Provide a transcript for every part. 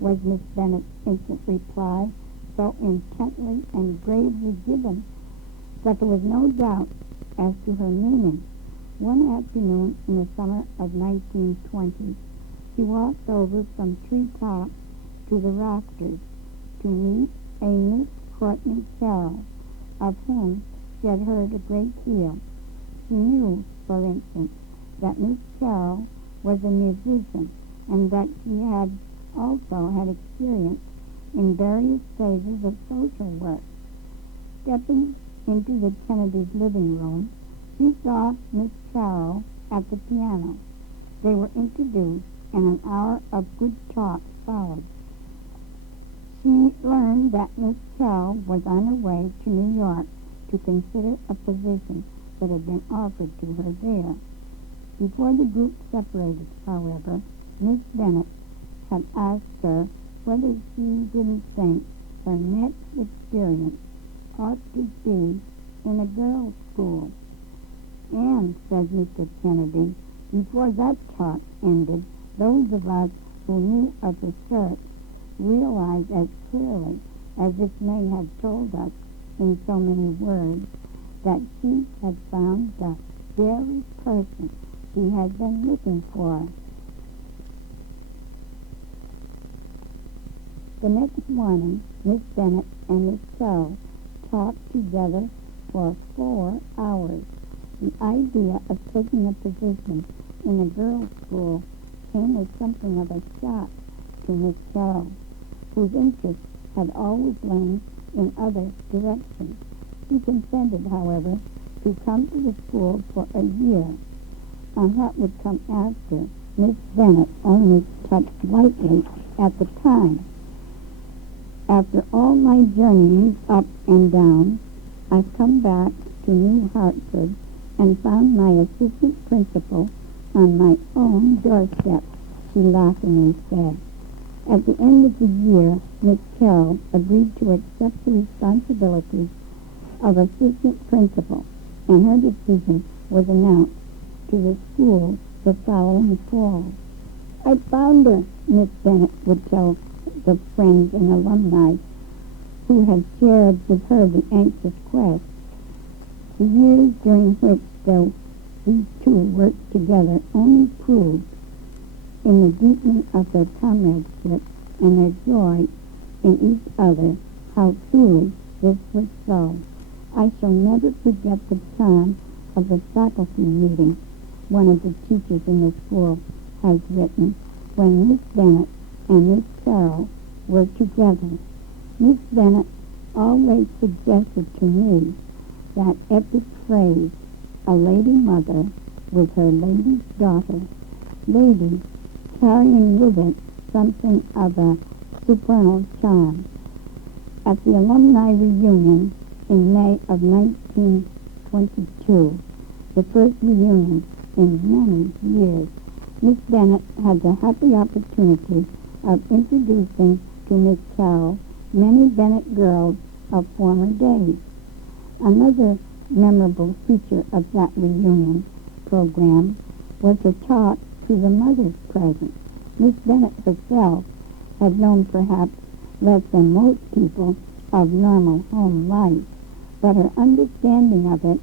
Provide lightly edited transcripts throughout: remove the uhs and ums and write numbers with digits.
was Miss Bennett's instant reply, so intently and gravely given that there was no doubt as to her meaning. One afternoon in the summer of 1920, she walked over from treetop to the rafters to meet a Miss Courtney Carroll, of whom she had heard a great deal. She knew, for instance, that Miss Carroll was a musician, and that she had also had experience in various phases of social work. Stepping into the Kennedys' living room, she saw Miss Carroll at the piano. They were introduced, and an hour of good talk followed. She learned that Miss Carroll was on her way to New York to consider a position that had been offered to her there. Before the group separated, however, Miss Bennett had asked her whether she didn't think her next experience ought to be in a girls' school. And, says Mr. Kennedy, before that talk ended, those of us who knew of the search realized as clearly as if May had told us in so many words that she had found the very person she had been looking for. The next morning, Miss Bennett and Miss Carroll talked together for 4 hours. The idea of taking a position in a girls' school came as something of a shock to Miss Carroll, whose interest had always lain in other directions. She consented, however, to come to the school for a year. On what would come after, Miss Bennett only touched lightly at the time. After all my journeyings up and down, I've come back to New Hartford and found my assistant principal on my own doorstep, she laughingly said. At the end of the year, Miss Carroll agreed to accept the responsibilities of assistant principal, and her decision was announced to the school the following fall. I found her, Miss Bennett would tell the friends and alumni who had shared with her the anxious quest. The years during which these two worked together only proved, in the deepening of their comradeship and their joy in each other, how truly this was so. I shall never forget the time of the faculty meeting, one of the teachers in the school has written, when Miss Bennett and Miss Carroll were together. Miss Bennett always suggested to me that epic phrase, a lady mother with her lady daughter, lady carrying with it something of a supernal charm. At the alumni reunion in May of 1922, the first reunion in many years, Miss Bennett had the happy opportunity of introducing to Miss Carroll many Bennett girls of former days. Another memorable feature of that reunion program was a talk to the mothers present. Miss Bennett herself had known perhaps less than most people of normal home life, but her understanding of it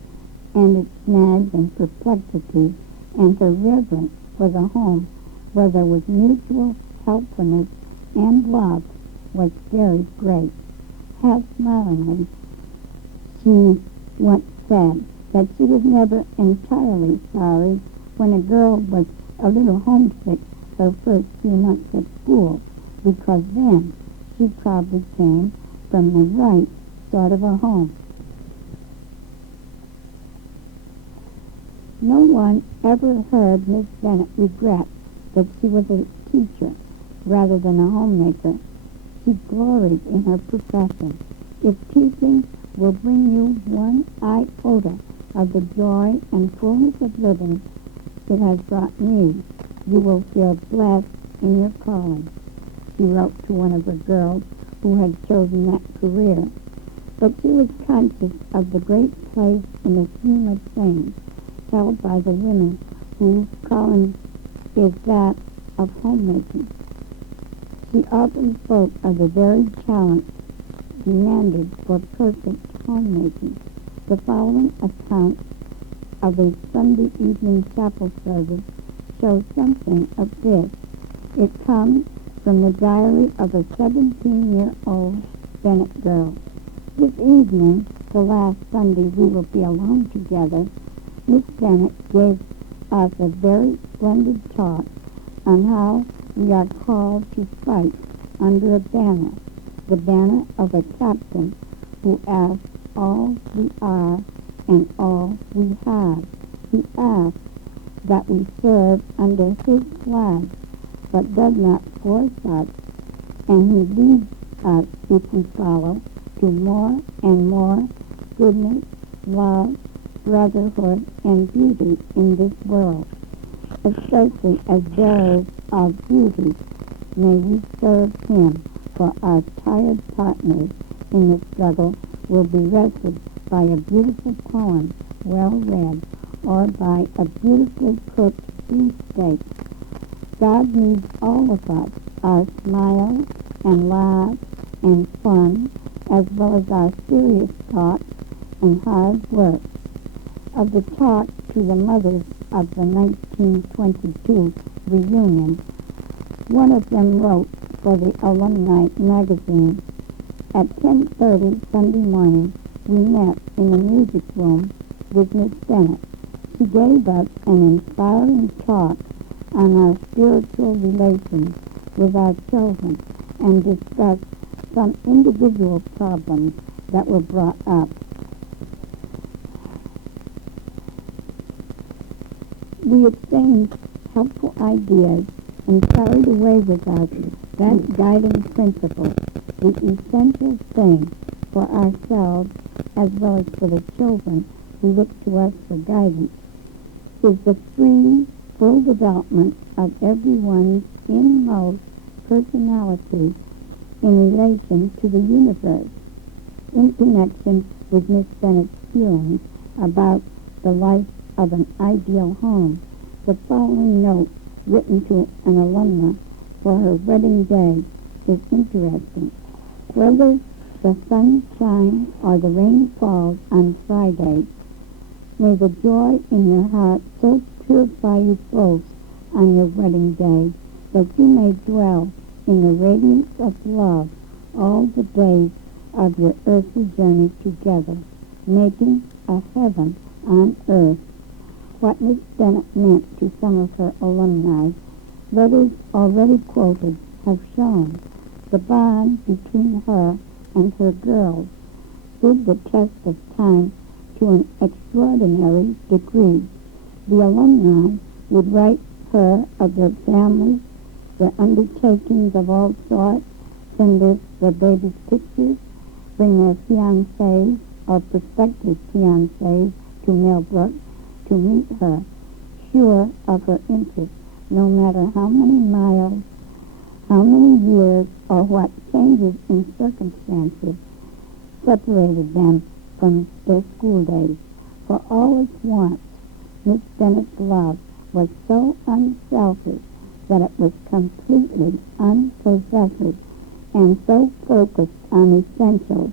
and its snags and perplexities and her reverence for the home where there was mutual helpfulness and love was very great. Half smilingly, she once said that she was never entirely sorry when a girl was a little homesick her first few months at school, because then she probably came from the right sort of a home. No one ever heard Miss Bennett regret that she was a teacher rather than a homemaker. She gloried in her profession. If teaching will bring you one iota of the joy and fullness of living it has brought me, you will feel blessed in your calling, she wrote to one of her girls who had chosen that career. But she was conscious of the great place in the scheme of things held by the women whose calling is that of homemaking. She often spoke of the very challenge demanded for perfect homemaking. The following account of a Sunday evening chapel service shows something of this. It comes from the diary of a 17-year-old Bennett girl. This evening, the last Sunday we will be alone together, Miss Bennett gave us a very splendid talk on how we are called to fight under a banner, the banner of a captain who asks all we are and all we have. He asks that we serve under his flag, but does not force us, and he leads us, if we follow, to more and more goodness, love, brotherhood, and beauty in this world. Especially as bearers of beauty, may we serve him, for our tired partners in the struggle will be rested by a beautiful poem well read, or by a beautifully cooked beefsteak. God needs all of us, our smiles and laughs and fun, as well as our serious thoughts and hard work. Of the talk to the mothers of the 1922 reunion, one of them wrote for the Alumni magazine, "At 10:30 Sunday morning, we met in the music room with Miss Bennett. She gave us an inspiring talk on our spiritual relations with our children and discussed some individual problems that were brought up. We exchanged helpful ideas and carried away with us that guiding principle, the essential thing for ourselves as well as for the children who look to us for guidance, is the free, full development of everyone's inmost personality in relation to the universe." In connection with Miss Bennett's feelings about the life of an ideal home, the following note written to an alumna for her wedding day is interesting. "Whether the sun shines or the rain falls on Friday, may the joy in your heart so purify you both on your wedding day that you may dwell in the radiance of love all the days of your earthly journey together, making a heaven on earth." What Miss Bennett meant to some of her alumni, letters already quoted have shown. The bond between her and her girls stood the test of time to an extraordinary degree. The alumni would write her of their families, their undertakings of all sorts, send their babies pictures, bring their fiancés or prospective fiancés to Millbrook to meet her, sure of her interest, no matter how many miles, how many years, or what changes in circumstances separated them from their school days. For all its warmth, Miss Bennett's love was so unselfish that it was completely unpossessive and so focused on essentials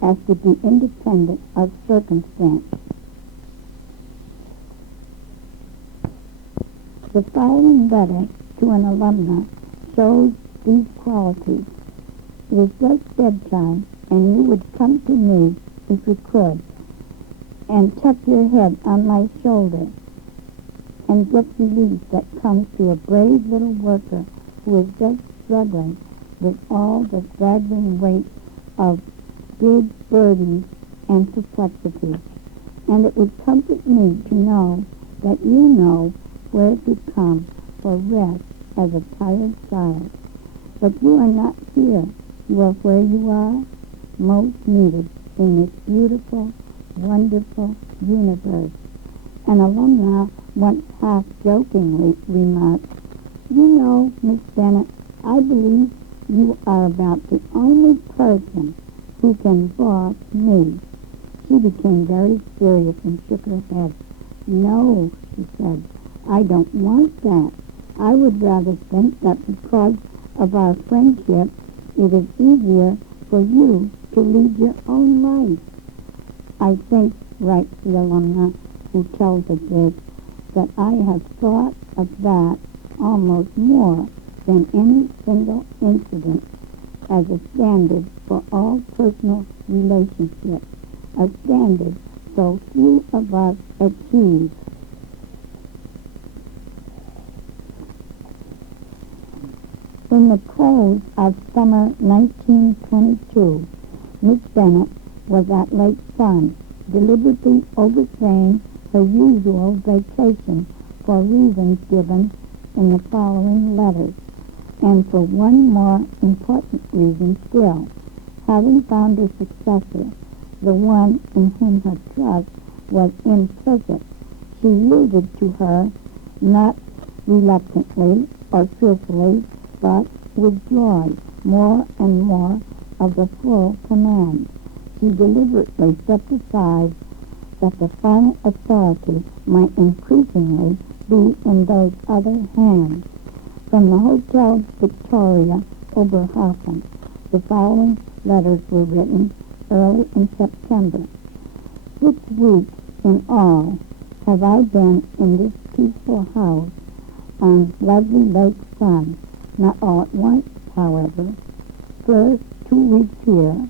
as to be independent of circumstance. The following letter to an alumna shows these qualities. "It is just bedtime, and you would come to me if you could, and tuck your head on my shoulder, and get relief that comes to a brave little worker who is just struggling with all the staggering weight of big burdens and perplexities. And it would comfort me to know that you know where to come for rest as a tired child. But you are not here. You are where you are, most needed in this beautiful, wonderful universe." An alumna once half-jokingly remarked, "You know, Miss Bennett, I believe you are about the only person who can boss me." She became very serious and shook her head. "No," she said, "I don't want that. I would rather think that because of our friendship, it is easier for you to lead your own life. I think, writes the alumna who tells us this, that I have thought of that almost more than any single incident as a standard for all personal relationships, a standard so few of us achieve. In the close of summer 1922, Miss Bennett was at Lake Fun, deliberately overstaying her usual vacation for reasons given in the following letters, and for one more important reason still. Having found her successor, the one in whom her trust was implicit, she yielded to her, not reluctantly or fearfully, but with joy, more and more of the full command. She deliberately set aside that the final authority might increasingly be in those other hands. From the Hotel Victoria, Oberhausen, the following letters were written early in September. 6 weeks in all have I been in this peaceful house on lovely Lake Fun. Not all at once, however. First 2 weeks here,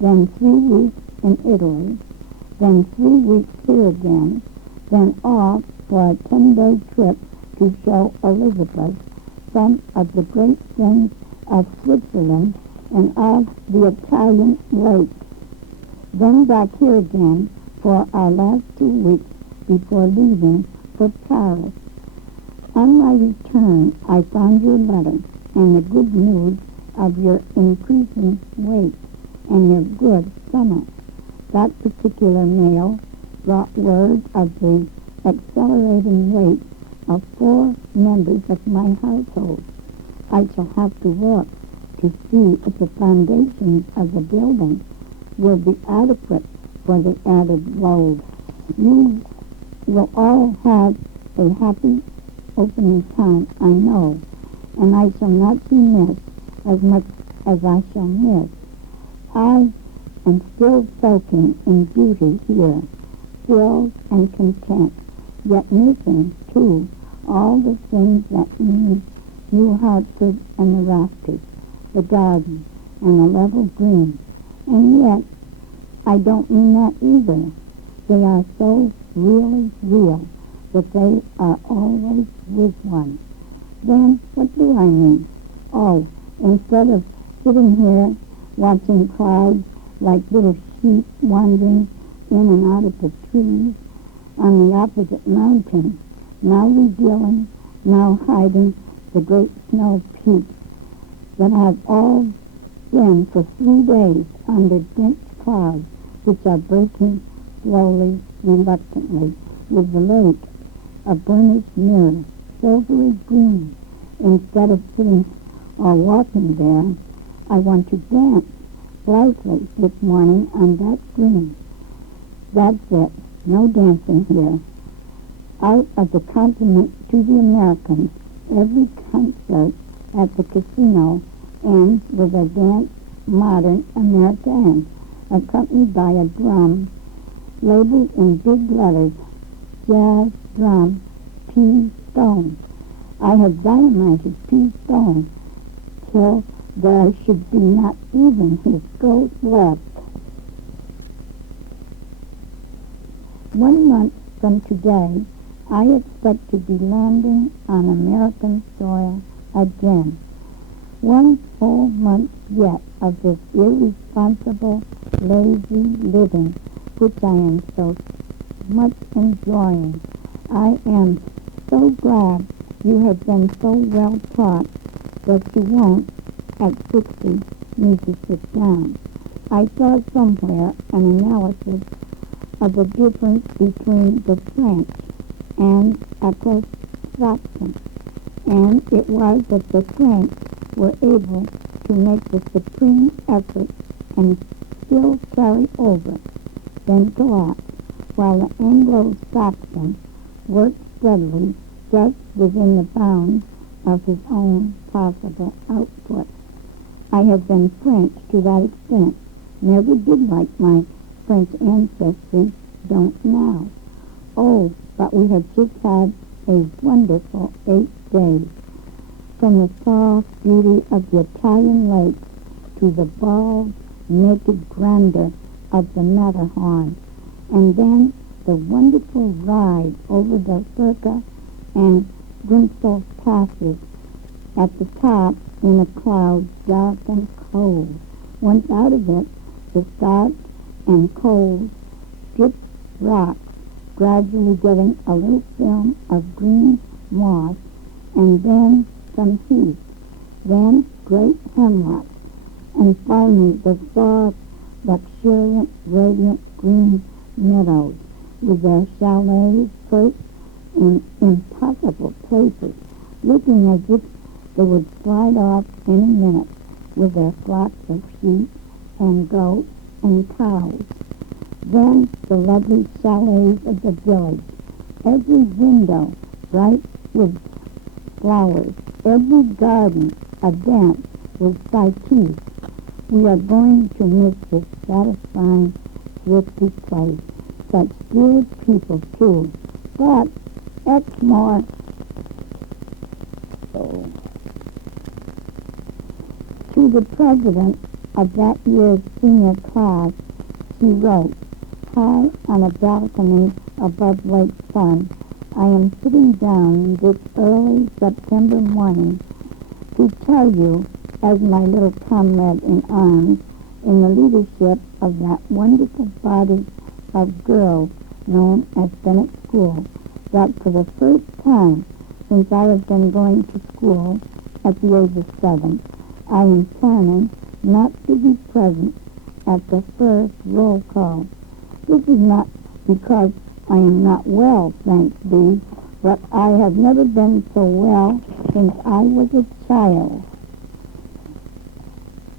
then 3 weeks in Italy, then 3 weeks here again, then off for a 10-day trip to show Elizabeth some of the great things of Switzerland and of the Italian lakes. Then back here again for our last 2 weeks before leaving for Paris. On my return, I found your letter and the good news of your increasing weight and your good summer. That particular mail brought word of the accelerating weight of 4 members of my household. I shall have to look to see if the foundations of the building will be adequate for the added load. You will all have a happy opening time, I know, and I shall not be missed as much as I shall miss. I am still soaking in beauty here, filled and content, yet missing, too, all the things that mean New Hartford and the rafters, the garden, and the level green. And yet, I don't mean that either. They are so really real that they are always with one. Then what do I mean? Oh, instead of sitting here watching clouds like little sheep wandering in and out of the trees on the opposite mountain, now revealing, now hiding the great snow peaks that have all been for 3 days under dense clouds which are breaking slowly, reluctantly, with the lake a burnished mirror, silvery green. Instead of sitting or walking there, I want to dance blithely this morning on that green. That's it. No dancing here. Out of the continent to the Americans, every concert at the casino ends with a dance modern American, accompanied by a drum labeled in big letters, Jazz Drum P. Stone. I had dynamited P. Stone till there should be not even his ghost left. 1 month from today, I expect to be landing on American soil again. 1 full month yet of this irresponsible, lazy living, which I am so much enjoying. I am so glad you have been so well taught that you won't, at 60, need to sit down. I saw somewhere an analysis of the difference between the French and Anglo-Saxon, and it was that the French were able to make the supreme effort and still carry over, then collapse, while the Anglo-Saxon worked steadily just within the bounds of his own possible output. I have been French to that extent. Never did like my French ancestry, don't now. Oh, but we have just had a wonderful 8 days. From the soft beauty of the Italian lakes to the bald, naked grandeur of the Matterhorn, and then the wonderful ride over the Furka and Grimsel passes at the top in a cloud dark and cold. Once out of it, the stark and cold stripped rocks gradually getting a little film of green moss, and then some heath, then great hemlocks, and finally the soft, luxuriant, radiant green meadows with their chalets perched in impossible places, looking as if they would slide off any minute with their flocks of sheep and goats and cows. Then the lovely chalets of the village, every window bright with flowers, every garden a dance with cypress. We are going to miss this satisfying, thrifty place. Such good people, too. But X more. So, to the president of that year's senior class, she wrote, high on a balcony above Lake Sun, I am sitting down this early September morning to tell you, as my little comrade in arms, in the leadership of that wonderful body of girls known as Bennett School, that for the first time since I have been going to school at the age of 7, I am planning not to be present at the first roll call. This is not because I am not well, thanks be, but I have never been so well since I was a child.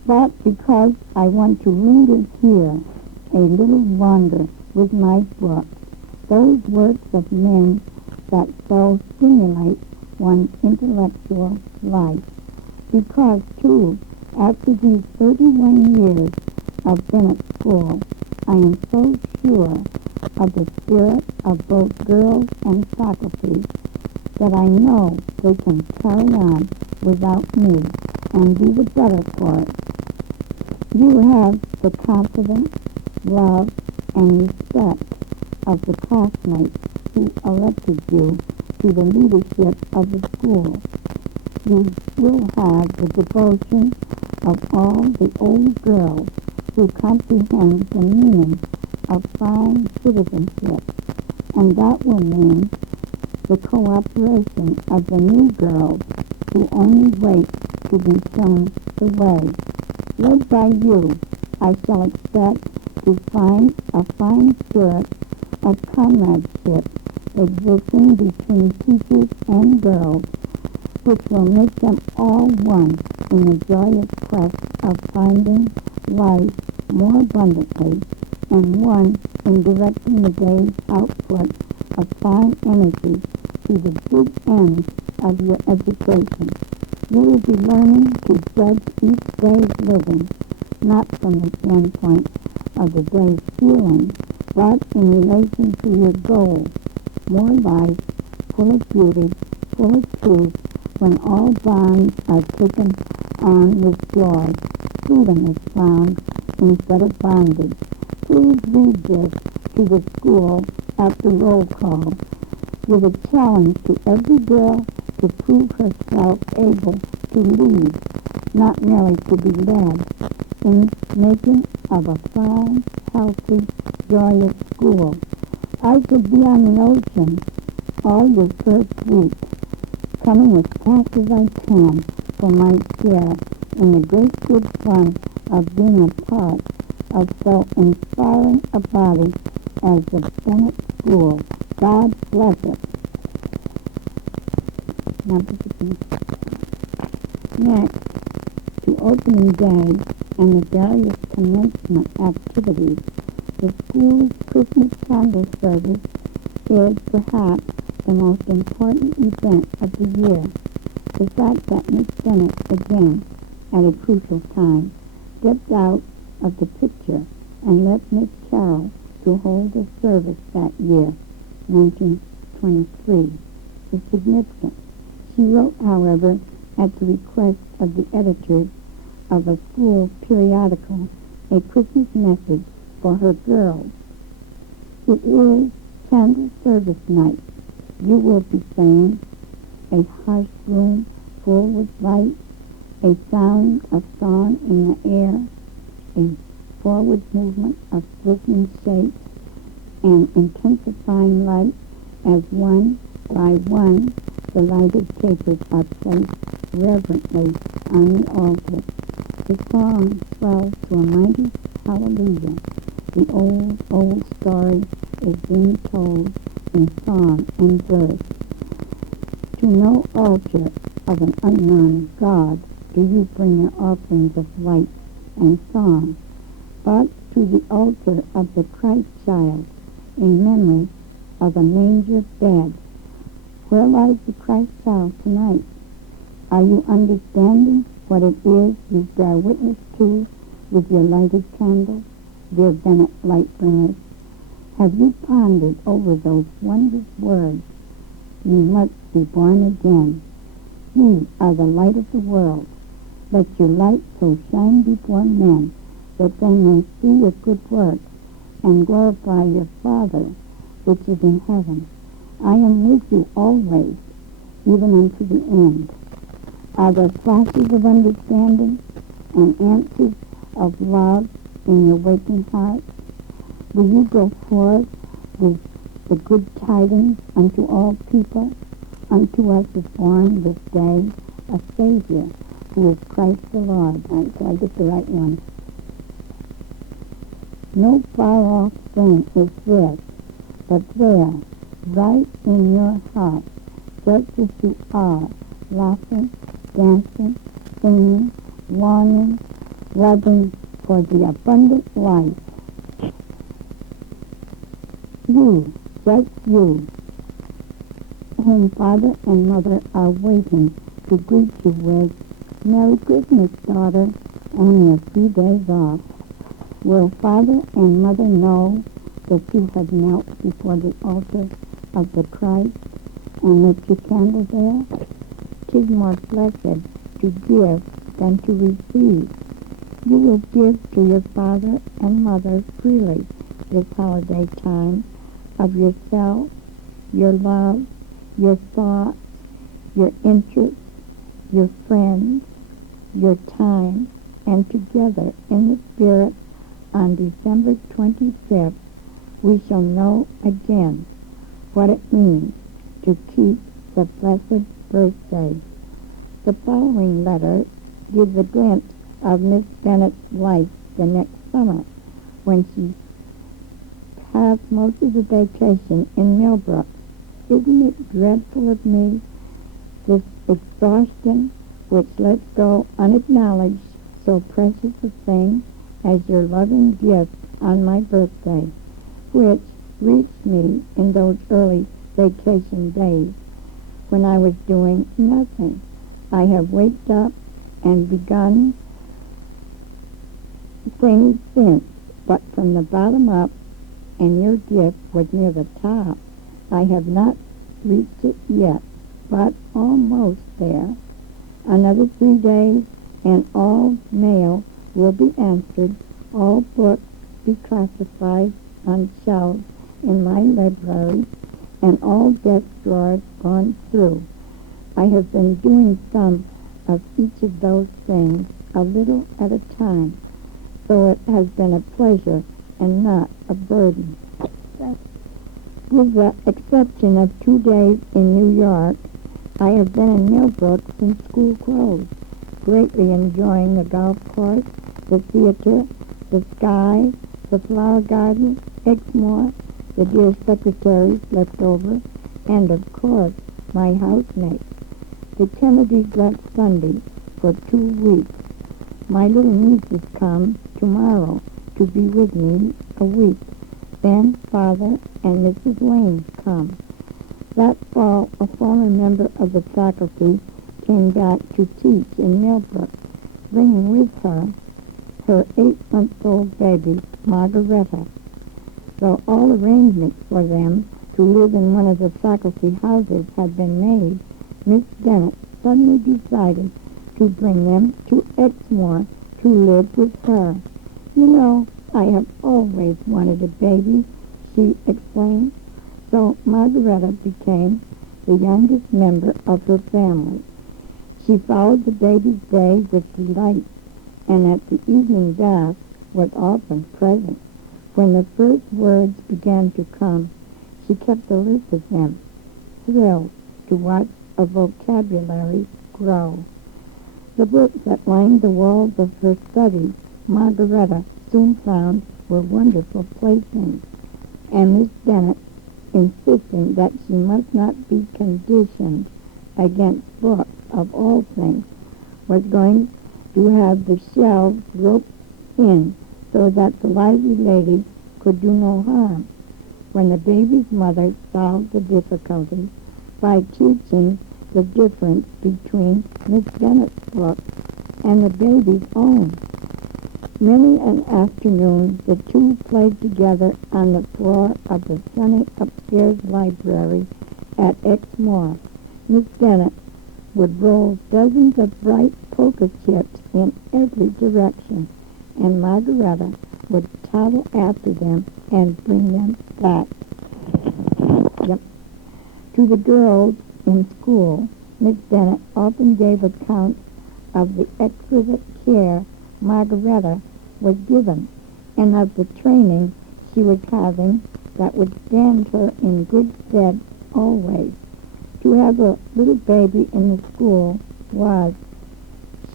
But because I want to linger here a little longer with my book, those works of men that so stimulate one's intellectual life. Because, too, after these 31 years of Bennett School, I am so sure of the spirit of both girls and faculty that I know they can carry on without me and be the better for it. You have the confidence, love, and respect of the classmates who elected you to the leadership of the school. You will have the devotion of all the old girls who comprehend the meaning of fine citizenship, and that will mean the cooperation of the new girls who only wait to be shown the way. Led by you, I shall expect to find a fine spirit of comradeship existing between teachers and girls, which will make them all one in the joyous quest of finding life more abundantly, and one in directing the day's output of fine energy to the big end of your education. You will be learning to judge each day's living, not from the standpoint of the day's feeling, but in relation to your goals. More life, full of beauty, full of truth, when all bonds are taken on with joy. Freedom is found instead of bondage. Please read this to the school after roll call, with a challenge to every girl to prove herself able to lead, not merely to be led, in making of a fine, healthy, joyous school. I could be on the ocean all your first week, coming as fast as I can for my share in the great good fun of being a part of so inspiring a body as the Bennett School. God bless it. Next, to opening day and the various commencement activities, the school's Christmas candle service is perhaps the most important event of the year. The fact that Miss Bennett, again, at a crucial time, stepped out of the picture and left Miss Carroll to hold the service that year, 1923, is significant. She wrote, however, at the request of the editors of a school periodical, a Christmas message for her girls. It is candle service night. You will be saying, a hushed room full with light, a sound of song in the air, a forward movement of glistening shapes, and intensifying light as one by one the lighted tapers are placed reverently on the altar. The song swells to a mighty hallelujah. The old, old story is being told in song and verse. To no altar of an unknown God do you bring your offerings of light and song, but to the altar of the Christ child, in memory of a manger bed. Where lies the Christ child tonight? Are you understanding what it is you bear witness to with your lighted candle, dear Bennett light bringers? Have you pondered over those wondrous words? You must be born again. Ye are the light of the world. Let your light so shine before men that they may see your good works and glorify your Father which is in heaven. I am with you always, even unto the end. Are there flashes of understanding and answers of love in your waking heart? Will you go forth with the good tidings unto all people? Unto us is born this day a Savior, who is Christ the Lord. So I get the right one. No far-off thing is this, but there, right in your heart, just as you are, laughing, dancing, singing, longing, loving for the abundant life. You, just you, whom Father and Mother are waiting to greet you with, Merry Christmas, daughter, only a few days off. Will Father and Mother know that you have knelt before the altar of the Christ and lit your candle there? 'Tis more blessed to give than to receive. You will give to your Father and Mother freely this holiday time of yourself, your love, your thoughts, your interests, your friends, your time, and together in the Spirit on December 25th, we shall know again what it means to keep the blessed birthday. The following letter gives a glimpse of Miss Bennett's life the next summer, when she passed most of the vacation in Millbrook. Isn't it dreadful of me, this exhaustion which lets go unacknowledged so precious a thing as your loving gift on my birthday, which reached me in those early vacation days when I was doing nothing. I have waked up and begun things since, but from the bottom up, and your gift was near the top. I have not reached it yet, but almost there. Another 3 days, and all mail will be answered, all books be classified on shelves in my library, and all desk drawers gone through. I have been doing some of each of those things a little at a time, so it has been a pleasure and not a burden. With the exception of 2 days in New York, I have been in Millbrook since school closed, greatly enjoying the golf course, the theater, the sky, the flower garden, Exmoor, the dear secretaries left over, and of course my housemates. The Kennedys left Sunday for 2 weeks. My little nieces come tomorrow to be with me a week. Then Father and Mrs. Lane come. That fall, a former member of the faculty came back to teach in Millbrook, bringing with her her 8-month-old baby, Margaretta. So all arrangements for them to live in one of the faculty houses had been made, Miss Bennett suddenly decided to bring them to Exmoor to live with her. "You know, I have always wanted a baby," she explained. So Margaretta became the youngest member of her family. She followed the baby's day with delight, and at the evening bath was often present. When the first words began to come, she kept a list of them, thrilled to watch a vocabulary grow. The books that lined the walls of her study, Margaretta soon found were wonderful playthings, and Miss Bennett, insisting that she must not be conditioned against books of all things, was going to have the shelves roped in so that the lively lady could do no harm. When the baby's mother solved the difficulty by teaching the difference between Miss Bennett's book and the baby's own. Many an afternoon the two played together on the floor of the sunny upstairs library at Exmoor. Miss Bennett would roll dozens of bright poker chips in every direction, and Margaretta would toddle after them and bring them back. To the girls in school, Miss Bennett often gave accounts of the exquisite care Margaretta was given, and of the training she was having that would stand her in good stead always. To have a little baby in the school was,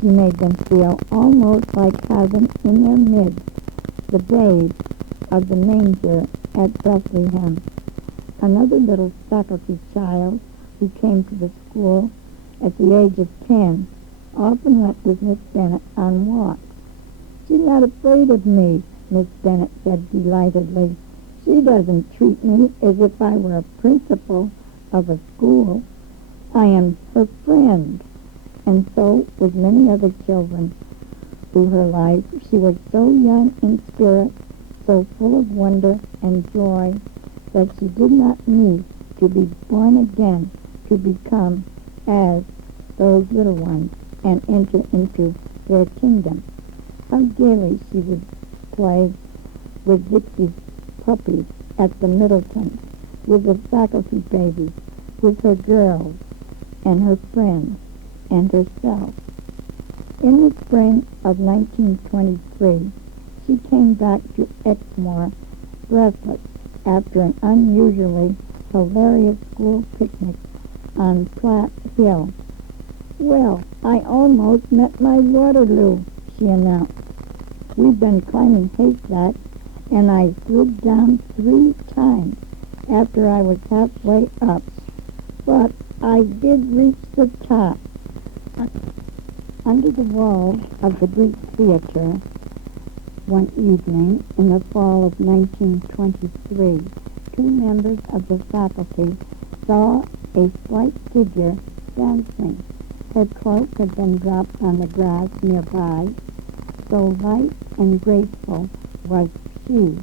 she made them feel, almost like having in their midst the babe of the manger at Bethlehem. Another little faculty child who came to the school at the age of 10 often went with Miss Bennett on walks. "She's not afraid of me," Miss Bennett said delightedly. "She doesn't treat me as if I were a principal of a school. I am her friend." And so with many other children through her life, she was so young in spirit, so full of wonder and joy, that she did not need to be born again to become as those little ones and enter into their kingdom. How gaily she would play with Dixie's puppies at the Middletons, with the faculty babies, with her girls and her friends and herself. In the spring of 1923, she came back to Exmoor breathless after an unusually hilarious school picnic on Platt Hill. "Well, I almost met my Waterloo," she announced. "We've been climbing haystacks, and I slid down 3 times after I was halfway up. But I did reach the top." Under the walls of the Greek Theater one evening in the fall of 1923, 2 members of the faculty saw a slight figure dancing. Her cloak had been dropped on the grass nearby. So light and graceful was she,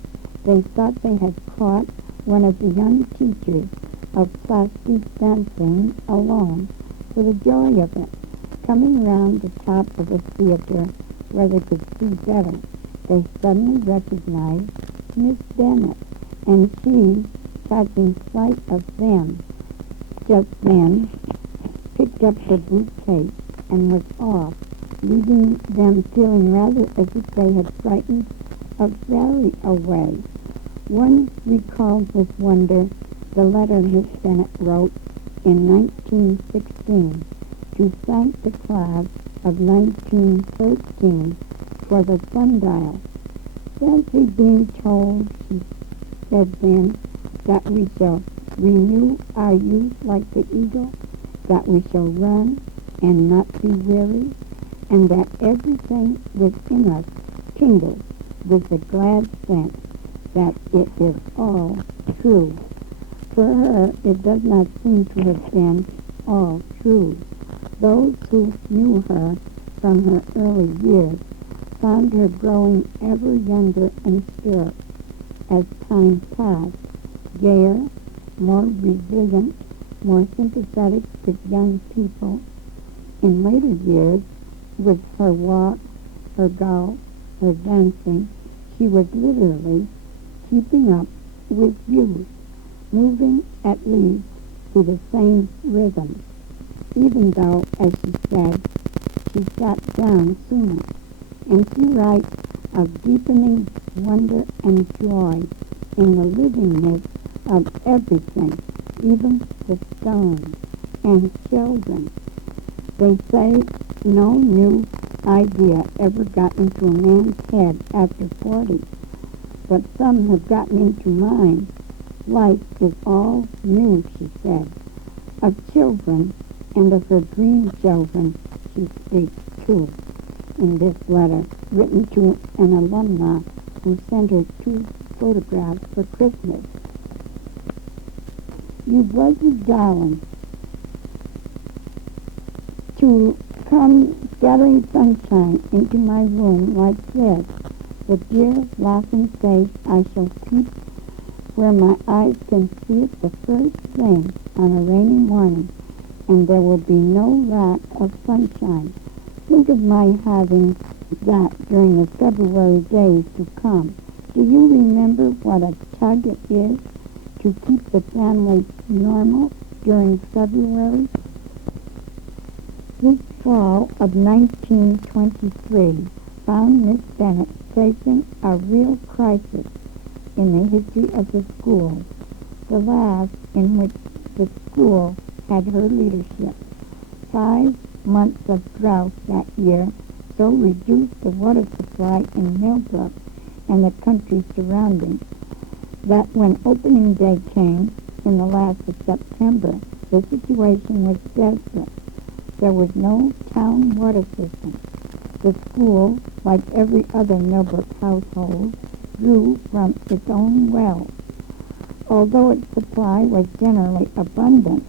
they thought they had caught one of the young teachers of plastic dancing alone for the joy of it. Coming round the top of the theater where they could see better, they suddenly recognized Miss Bennett, and she, catching sight of them just then, picked up the bouquet and was off, leaving them feeling rather as if they had frightened a fairy away. One recalled with wonder the letter Miss Bennett wrote in 1916 to thank the class of 1913 for the sundial. "Fancy being told," she said then, "that we shall renew our youth like the eagle, that we shall run and not be weary, and that everything within us tingles with the glad sense that it is all true." For her, it does not seem to have been all true. Those who knew her from her early years found her growing ever younger in spirit as time passed, gayer, more resilient, more sympathetic with young people. In later years, with her walk, her golf, her dancing, she was literally keeping up with youth, moving at least to the same rhythm, even though, as she said, she sat down sooner. And she writes of deepening wonder and joy in the livingness of everything, even the stones and children. They say no new idea ever got into a man's head after 40, but some have gotten into mine. Life is all new, she said. Of children and of her grandchildren she speaks too in this letter, written to an alumna who sent her 2 photographs for Christmas. You blessed darling, to come scattering sunshine into my room like this, the dear laughing face I shall keep where my eyes can see it the first thing on a rainy morning, and there will be no lack of sunshine. Think of my having that during the February days to come. Do you remember what a tug it is to keep the family normal during February? This fall of 1923 found Miss Bennett facing a real crisis in the history of the school, the last in which the school had her leadership. 5 months of drought that year so reduced the water supply in Millbrook and the country surrounding that when opening day came in the last of September, the situation was desperate. There was no town water system. The school, like every other Millbrook household, drew from its own wells. Although its supply was generally abundant,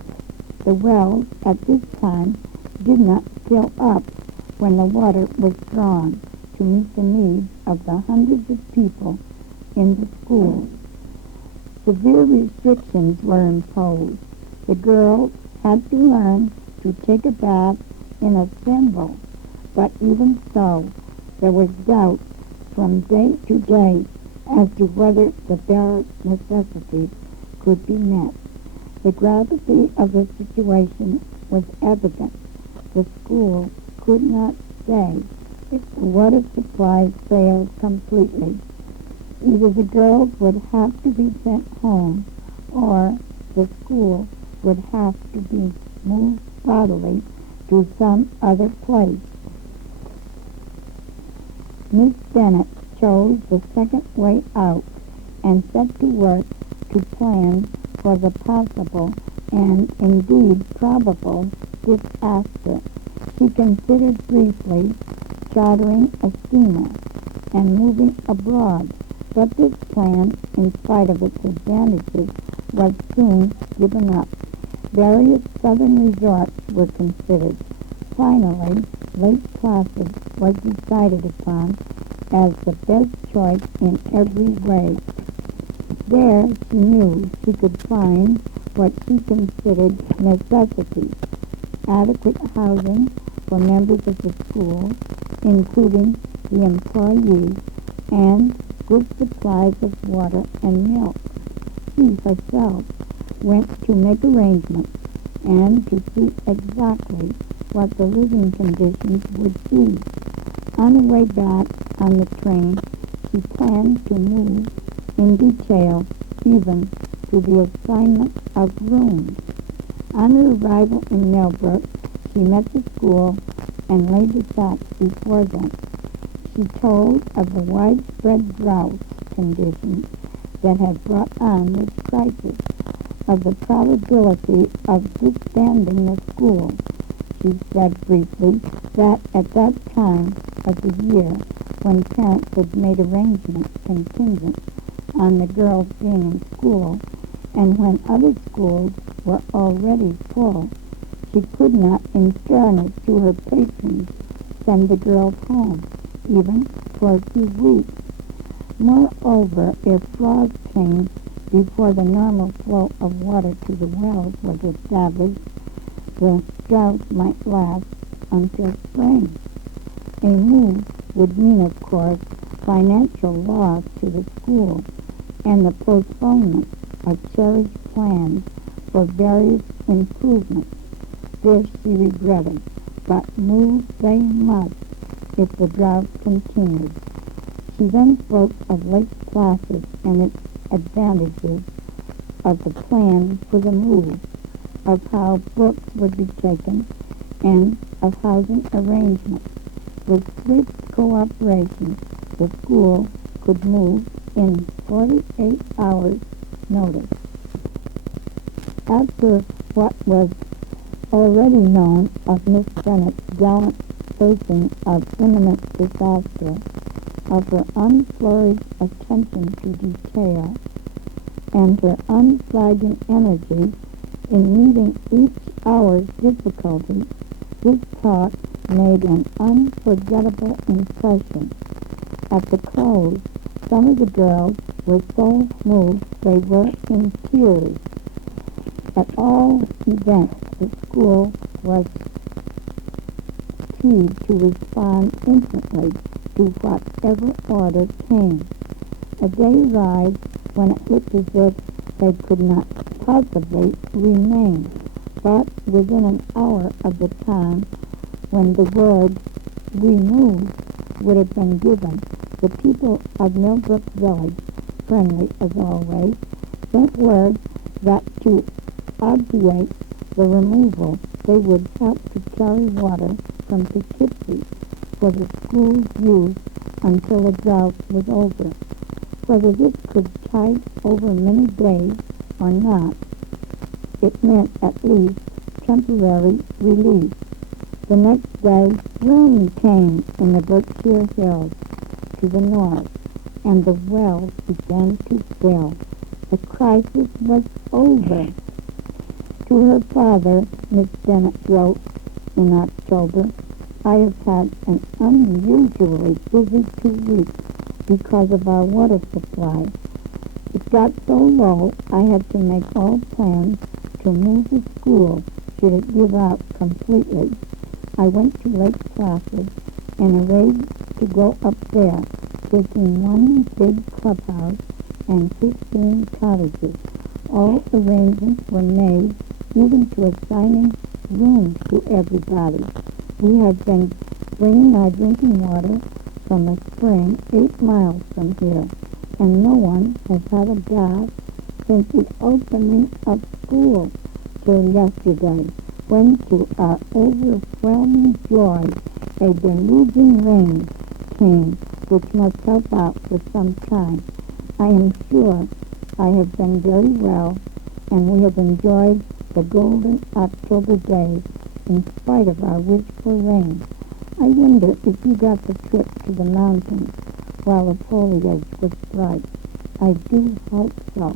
the wells at this time did not fill up when the water was drawn to meet the needs of the hundreds of people in the school. Severe restrictions were imposed. The girls had to learn to take a bath in a thimble, but even so, there was doubt from day to day as to whether the bare necessities could be met. The gravity of the situation was evident. The school could not stay if the water supply failed completely. Either the girls would have to be sent home, or the school would have to be moved bodily to some other place. Miss Bennett chose the second way out and set to work to plan for the possible and indeed probable disaster. She considered briefly chartering a steamer and moving abroad, but this plan, in spite of its advantages, was soon given up. Various southern resorts were considered. Finally, Lake Placid was decided upon as the best choice in every way. There she knew she could find what she considered necessities: adequate housing for members of the school, including the employees, and good supplies of water and milk. She herself went to make arrangements and to see exactly what the living conditions would be. On the way back on the train, she planned to move in detail even to the assignment of rooms. On her arrival in Millbrook, she met the school and laid the facts before them. She told of the widespread drought conditions that had brought on this crisis, of the probability of disbanding the school. She said briefly that at that time of the year, when parents had made arrangements contingent on the girls being in school, and when other schools were already full, She could not, in fairness to her patrons, send the girls home, even for a few weeks. Moreover, if frost came before the normal flow of water to the wells was established, the drought might last until spring. A move would mean, of course, financial loss to the school and the postponement of cherished plans for various improvements. This she regretted, but move they must if the drought continued. She then spoke of Lake Placid and its advantages, of the plan for the move, of how books would be taken, and of housing arrangements. With swift cooperation, the school could move in 48 hours' notice. After what was already known of Miss Bennett's gallant facing of imminent disaster, of her unflurried attention to detail, and her unflagging energy in meeting each hour's difficulty, this talk made an unforgettable impression. At the close, some of the girls were so moved they were in tears. At all events, the school was keyed to respond instantly to whatever order came. A day arrived when it looked as if they could not possibly remain, but within an hour of the time when the word "we move" would have been given, the people of Millbrook Village, friendly as always, sent word that to obviate the removal, they would help to carry water from Poughkeepsie for the school's use until the drought was over. Whether this could tide over many days or not, it meant at least temporary relief. The next day, rain came in the Berkshire Hills to the north, and the wells began to fill. The crisis was over. To her father, Miss Bennett wrote in October, "I have had an unusually busy 2 weeks because of our water supply. It got so low I had to make all plans to move the school should it give out completely. I went to Lake Placid and arranged to go up there, taking one big clubhouse and 15 cottages. All arrangements were made, even to assigning rooms to everybody. We have been bringing our drinking water from a spring 8 miles from here, and no one has had a bath since the opening of school till yesterday, when to our overwhelming joy a deluging rain came, which must help out for some time. I am sure I have been very well, and we have enjoyed the golden October days in spite of our wish for rain. I wonder if you got the trip to the mountains while the foliage was bright. I do hope so.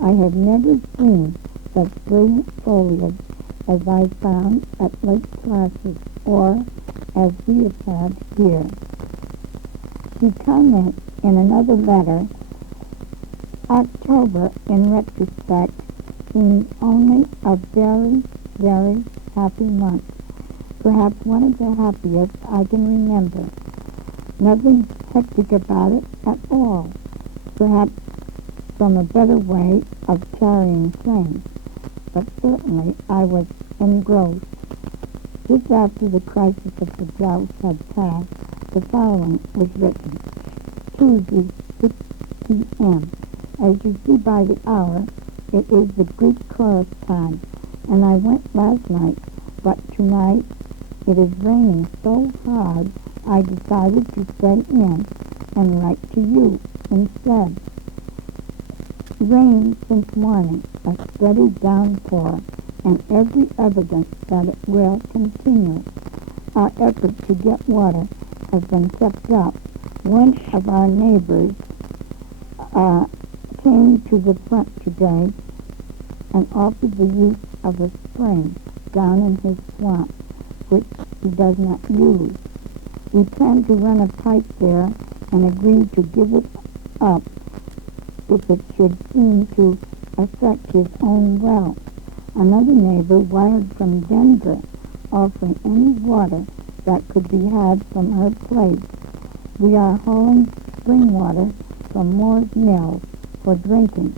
I have never seen such brilliant foliage as I found at Lake Placid, or as we have had here." She comments in another letter, "October, in retrospect, seems only a very, very happy month. Perhaps one of the happiest I can remember. Nothing hectic about it at all. Perhaps from a better way of carrying things, but certainly I was engrossed." Just after the crisis of the drought had passed, the following was written: "Tuesday, 6 p.m. As you see by the hour, it is the Greek chorus time, and I went last night, but tonight it is raining so hard I decided to stay in and write to you instead. Rain since morning, a steady downpour, and every evidence that it will continue. Our efforts to get water have been kept up. One of our neighbors came to the front today and offered the use of a spring. down in his swamp, which he does not use. We plan to run a pipe there and agree to give it up if it should seem to affect his own well. Another neighbor wired from Denver, offering any water that could be had from her place. We are hauling spring water from Moore's Mills for drinking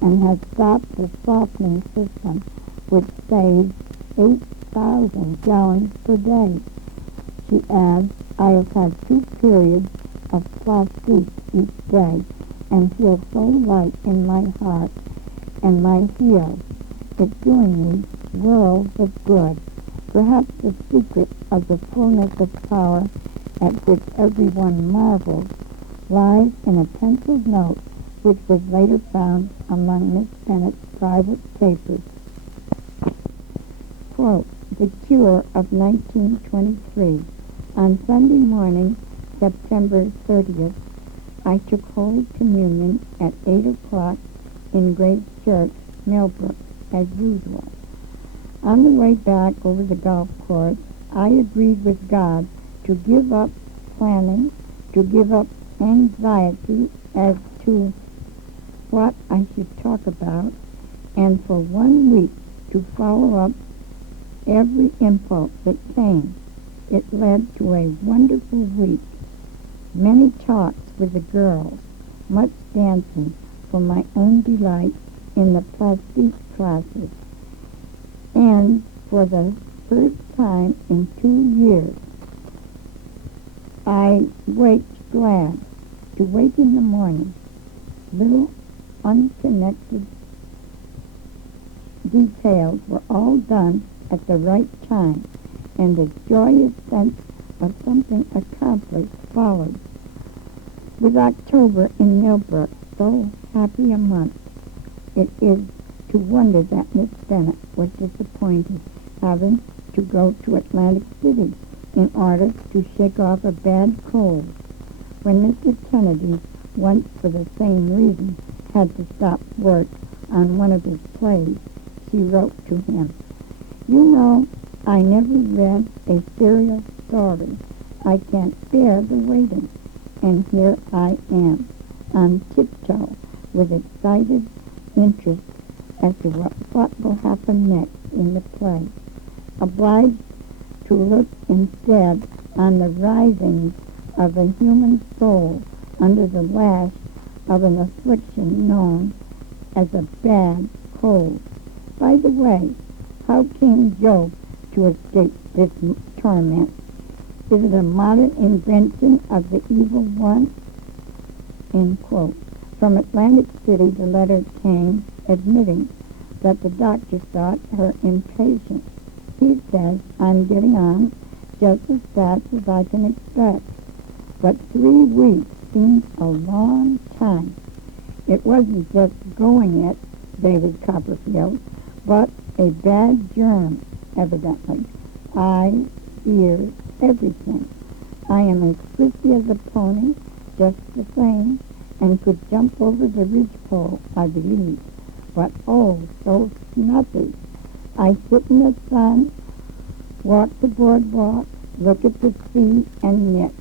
and have stopped the softening system, which saves 8,000 gallons per day. She adds, I have had 2 periods of plastique each day and feel so light in my heart and my heels. It's doing me worlds of good. Perhaps the secret of the fullness of power at which everyone marvels lies in a penciled note which was later found among Miss Bennett's private papers. Quote, The Cure of 1923. On Sunday morning, September 30th, I took Holy Communion at 8 o'clock in Grace Church, Millbrook, as usual. On the way back over the golf course, I agreed with God to give up planning, to give up anxiety as to what I should talk about, and for 1 week to follow up every impulse that came. It led to a wonderful week. Many talks with the girls, much dancing for my own delight in the plastique classes, and for the first time in 2 years, I waked glad to wake in the morning. Little unconnected details were all done at the right time, and a joyous sense of something accomplished followed. With October in Millbrook so happy a month, it is to wonder that Miss Bennett was disappointed having to go to Atlantic City in order to shake off a bad cold. When Mr. Kennedy, once for the same reason, had to stop work on one of his plays, she wrote to him, You know, I never read a serial story. I can't bear the waiting. And here I am, on tiptoe, with excited interest as to what will happen next in the play. Obliged to look instead on the risings of a human soul under the lash of an affliction known as a bad cold. By the way, how came Job to escape this torment? Is it a modern invention of the evil one? End quote. From Atlantic City, the letter came admitting that the doctor thought her impatient. He says, I'm getting on just as fast as I can expect. But 3 weeks seems a long time. It wasn't just going it, David Copperfield, but a bad germ, evidently. Eyes, ears, everything. I am as frisky as a pony, just the same, and could jump over the ridgepole, I believe. But oh, so snuffy. I sit in the sun, walk the boardwalk, look at the sea, and knit.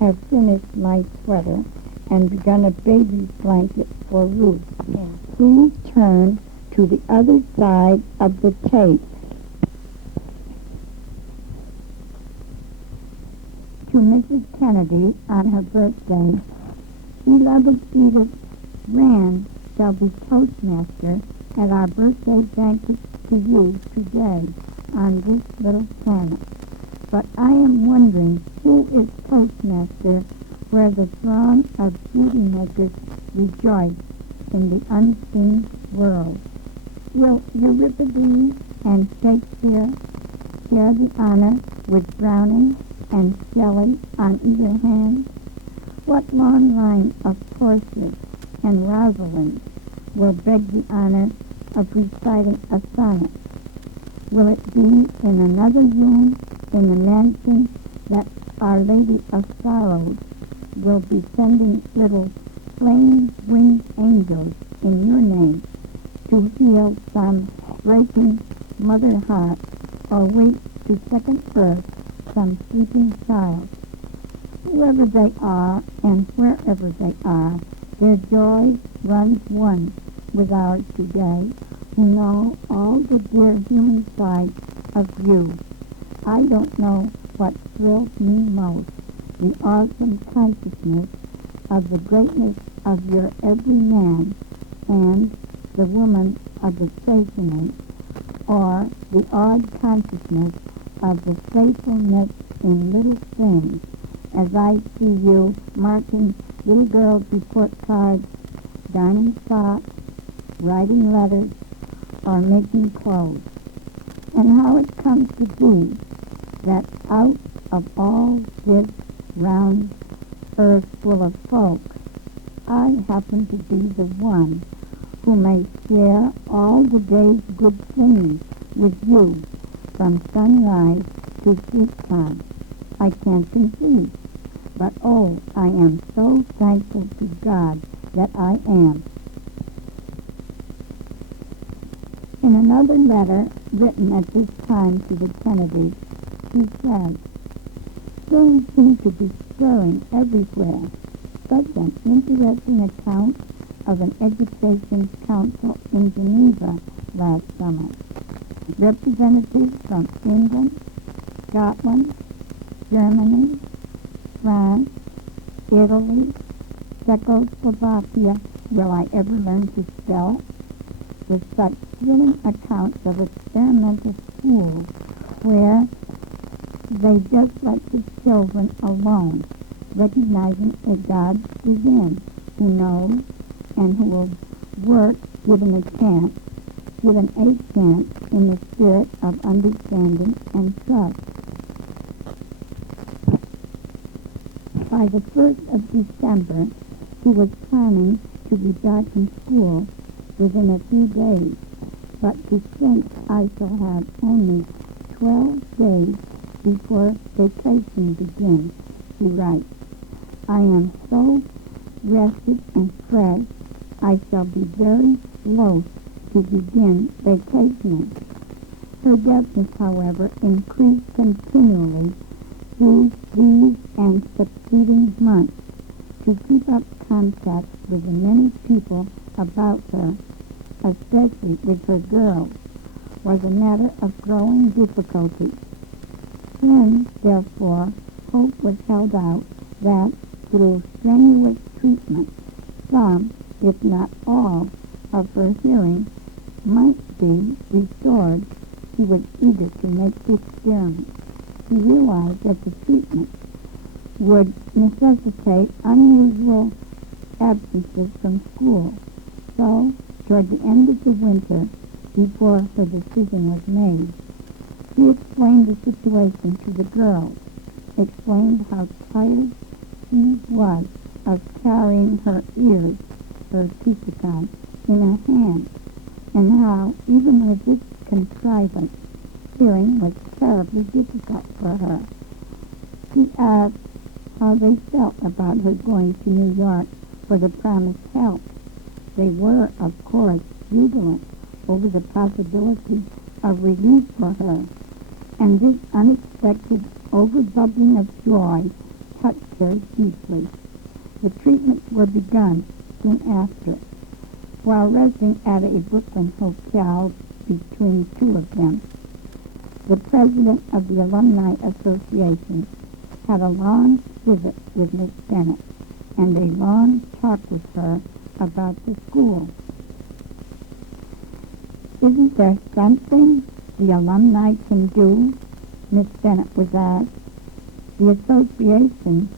Have finished my sweater and begun a baby blanket for Ruth. Please turn to the other side of the tape. To Mrs. Kennedy on her birthday, beloved Edith Rand shall be Toastmaster at our birthday banquet to you today on this little planet. But I am wondering who is Toastmaster where the throng of beauty makers rejoice in the unseen world. Will Euripides and Shakespeare share the honor with Browning and Shelley on either hand? What long line of Portia and Rosalind will beg the honor of reciting a sonnet? Will it be in another room in the mansion that Our Lady of Sorrows will be sending little flame-winged angels in your name to heal some breaking mother heart or wait to second birth some sleeping child. Whoever they are and wherever they are, their joy runs one with ours today, who know all the dear human side of you. I don't know what thrills me most, the awesome consciousness of the greatness of your every man and the woman of the stationing, or the odd consciousness of the faithfulness in little things, as I see you marking little girls' report cards, darning socks, writing letters, or making clothes. And how it comes to be that out of all this round earth full of folks, I happen to be the one who may share all the day's good things with you, from sunrise to sleep time. I can't conceive, but oh, I am so thankful to God that I am. In another letter written at this time to the Kennedys, he says, "Things seem to be stirring everywhere. Such an interesting account of an education council in Geneva last summer. Representatives from England, Scotland, Germany, France, Italy, Czechoslovakia, will I ever learn to spell? With such thrilling accounts of experimental schools where they just let the children alone, recognizing a God within who knows and who will work given a chance in the spirit of understanding and trust." By the 1st of December, he was planning to be back in school within a few days, but to think I shall have only 12 days before vacation begins, he writes. "I am so rested and fresh, I shall be very loath to begin vacationing." Her deafness, however, increased continually through these and succeeding months. To keep up contact with the many people about her, especially with her girls, was a matter of growing difficulty. When, therefore, hope was held out that, through strenuous treatment, some, if not all, of her hearing might be restored, he was eager to make the experiment. He realized that the treatment would necessitate unusual absences from school. So, toward the end of the winter, before her decision was made, he explained the situation to the girls, explained how tired she was of carrying her ears, her tissucan, in her hand, and how, even with this contrivance, hearing was terribly difficult for her. He asked how they felt about her going to New York for the promised help. They were, of course, jubilant over the possibility of relief for her, and this unexpected overbubbling of joy touched her deeply. The treatments were begun soon after. While resting at a Brooklyn hotel between two of them, the president of the Alumni Association had a long visit with Miss Bennett and a long talk with her about the school. "Isn't there something the alumni can do?" Miss Bennett was asked. "The association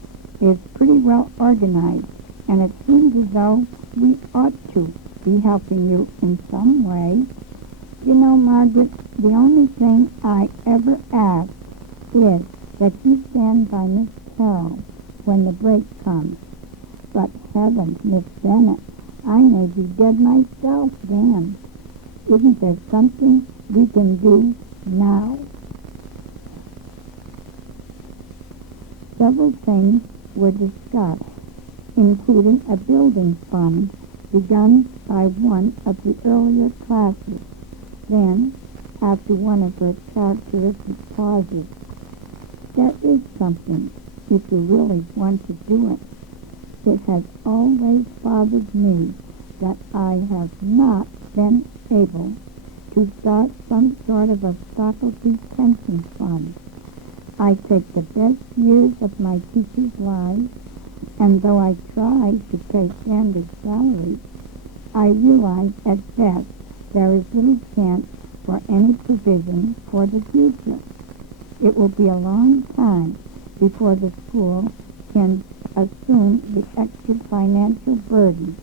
is pretty well organized, and it seems as though we ought to be helping you in some way. You know, Margaret, the only thing I ever ask is that you stand by Miss Carroll when the break comes. But heavens, Miss Bennett, I may be dead myself then. Isn't there something we can do now?" Several things were discussed, including a building fund begun by one of the earlier classes. Then, after one of her characteristic pauses. There is something, if you really want to do it. It has always bothered me that I have not been able to start some sort of a faculty pension fund. I take the best years of my teachers' lives, and though I try to pay standard salaries, I realize at best there is little chance for any provision for the future. It will be a long time before the school can assume the extra financial burden,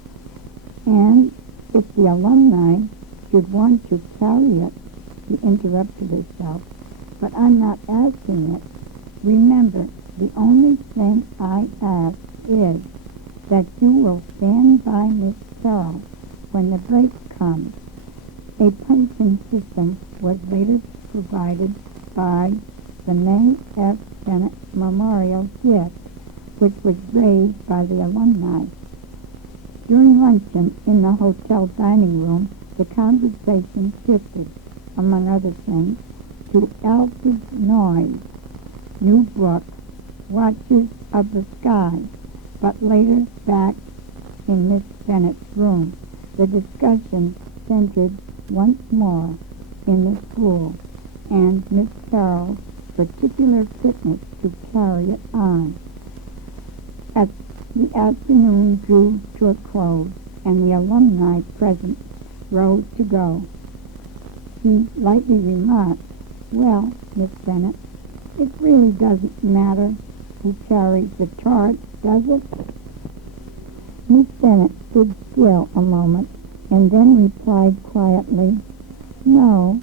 and if the alumni should want to carry it, she interrupted herself, but I'm not asking it. Remember, the only thing I ask is that you will stand by Miss Carroll when the break comes. A pension system was later provided by the May F. Bennett Memorial Gift, which was raised by the alumni. During luncheon in the hotel dining room, the conversation shifted, among other things, to Alfred Noyes' new book, Watchers of the Sky, but later back in Miss Bennett's room, the discussion centered once more in the school and Miss Carroll's particular fitness to carry it on. As the afternoon drew to a close and the alumni present rose to go, she lightly remarked, "Well, Miss Bennett, it really doesn't matter who carries the torch, does it?" Miss Bennett stood still a moment and then replied quietly, "No,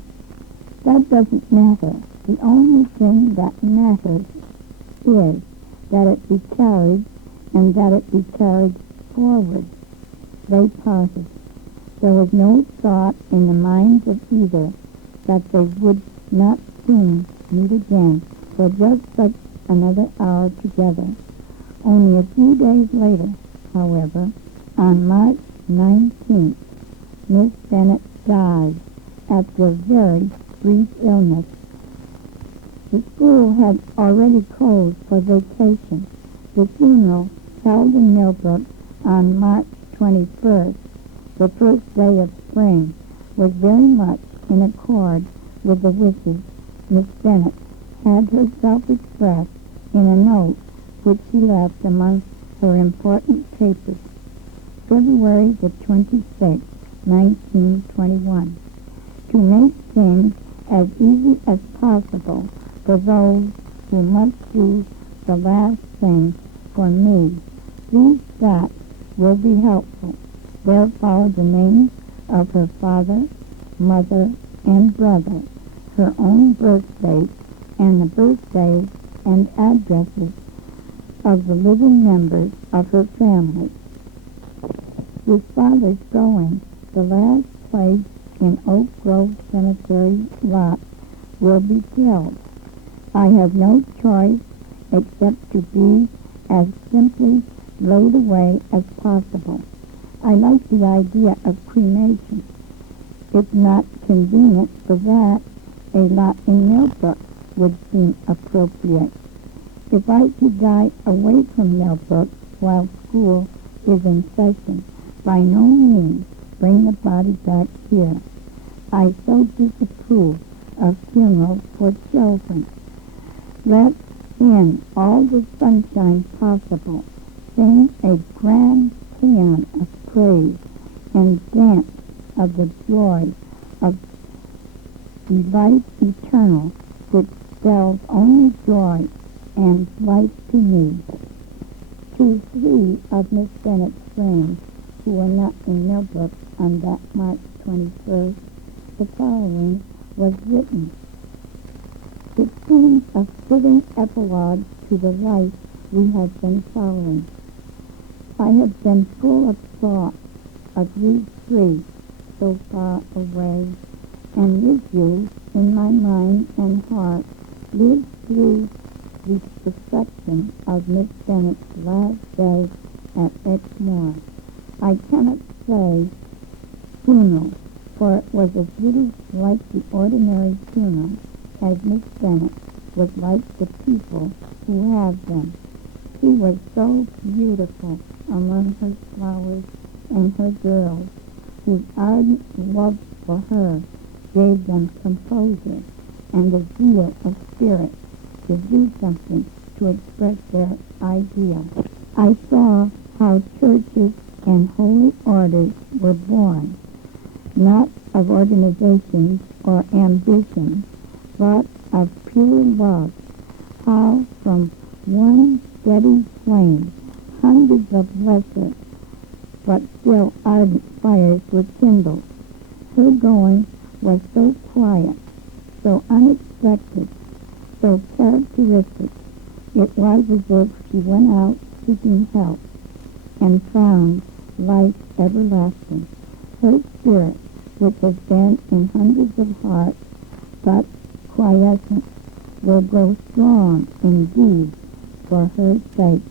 that doesn't matter. The only thing that matters is that it be carried and that it be carried forward." They parted. There was no thought in the minds of either that they would not soon meet again for just such another hour together. Only a few days later, however, on March 19th, Miss Bennett died after a very brief illness. The school had already closed for vacation. The funeral, held in Millbrook on March 21st, the first day of spring, was very much in accord with the wishes Miss Bennett had herself expressed in a note which she left among her important papers. February the 26th, 1921. To make things as easy as possible for those who must do the last thing for me, these facts will be helpful. There follow the names of her father, mother, and brother, her own birth date, and the birthdays and addresses of the living members of her family. With father's going, the last place in Oak Grove Cemetery lot will be filled. I have no choice except to be as simply laid away as possible. I like the idea of cremation. If not convenient for that, a lot in Millbrook would seem appropriate. If I should die away from Millbrook while school is in session, by no means bring the body back here. I so disapprove of funerals for children. Let in all the sunshine possible. Sing a grand paean of praise and dance of the joy of the life eternal, which spells only joy and life to me. To 3 of Miss Bennett's friends who were not in Millbrook on that March 21st, the following was written. It seems a fitting epilogue to the life we have been following. I have been full of thought of you three so far away, and with you in my mind and heart lived through the perfection of Miss Bennett's last day at Exmoor. I cannot say funeral, for it was as little like the ordinary funeral as Miss Bennett was like the people who have them. She was so beautiful among her flowers and her girls, whose ardent love for her gave them composure and a zeal of spirit to do something to express their idea. I saw how churches and holy orders were born, not of organizations or ambitions, but of pure love, how from one steady flame hundreds of lesser but still ardent fires were kindled. Her going was so quiet, so unexpected, so characteristic. It was as if she went out seeking help and found life everlasting. Her spirit, which has been in hundreds of hearts, but quiescent, will grow strong indeed for her sake.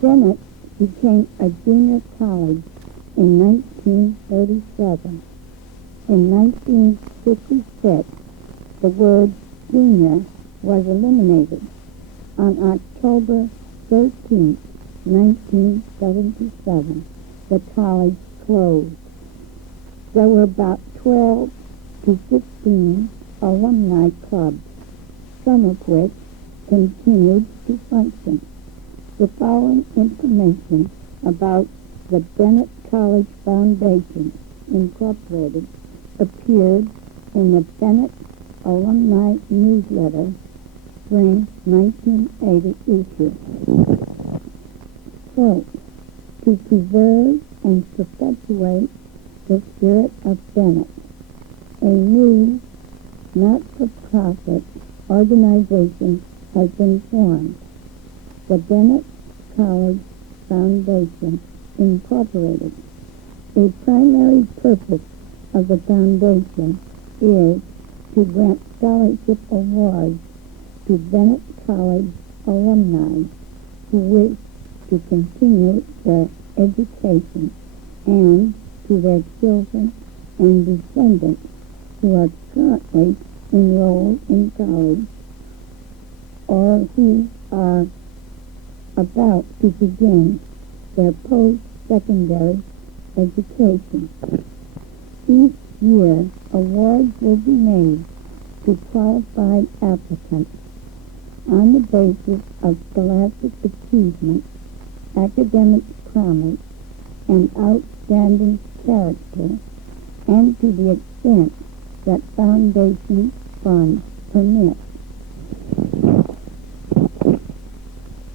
Bennett became a junior college in 1937. In 1956, the word junior was eliminated. On October 13, 1977, the college closed. There were about 12 to 16 alumni clubs, some of which continued to function. The following information about the Bennett College Foundation, Incorporated, appeared in the Bennett Alumni Newsletter, Spring 1980 issue. So, to preserve and perpetuate the spirit of Bennett, a new not-for-profit organization has been formed, the Bennett College Foundation, Incorporated. A primary purpose of the foundation is to grant scholarship awards to Bennett College alumni who wish to continue their education, and to their children and descendants who are currently enrolled in college or who are about to begin their post-secondary education. Each year, awards will be made to qualified applicants on the basis of scholastic achievement, academic promise, and outstanding character, and to the extent that foundation funds permit.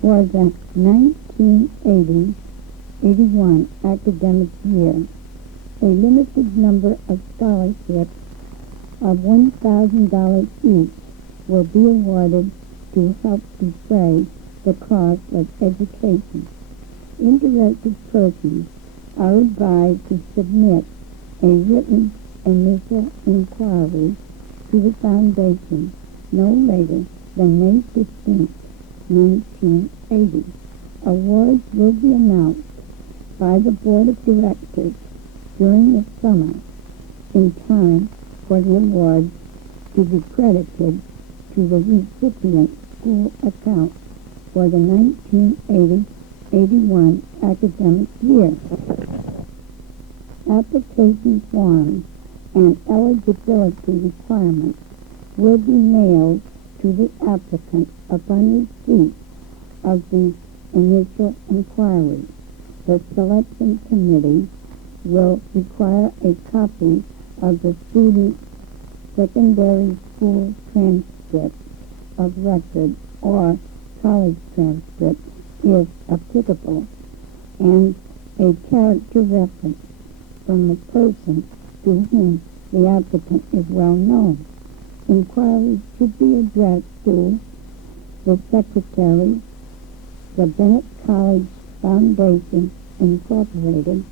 For the 1980-81 academic year, a limited number of scholarships of $1,000 each will be awarded to help defray the cost of education. Interested persons are advised to submit a written initial inquiry to the foundation no later than May 15, 1980. Awards will be announced by the Board of Directors during the summer in time for the awards to be credited to the recipient school account for the 1980-81 academic year. Application forms and eligibility requirements will be mailed to the applicant upon receipt of the initial inquiry. The selection committee will require a copy of the student's secondary school transcript of record or college transcript if applicable, and a character reference from the person to whom the applicant is well known. Inquiries should be addressed to the Secretary, the Bennett College Foundation, Incorporated,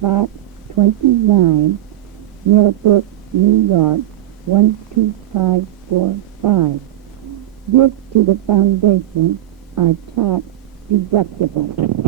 Box 29, Millbrook, New York, 12545. Gifts to the foundation are tax deductible.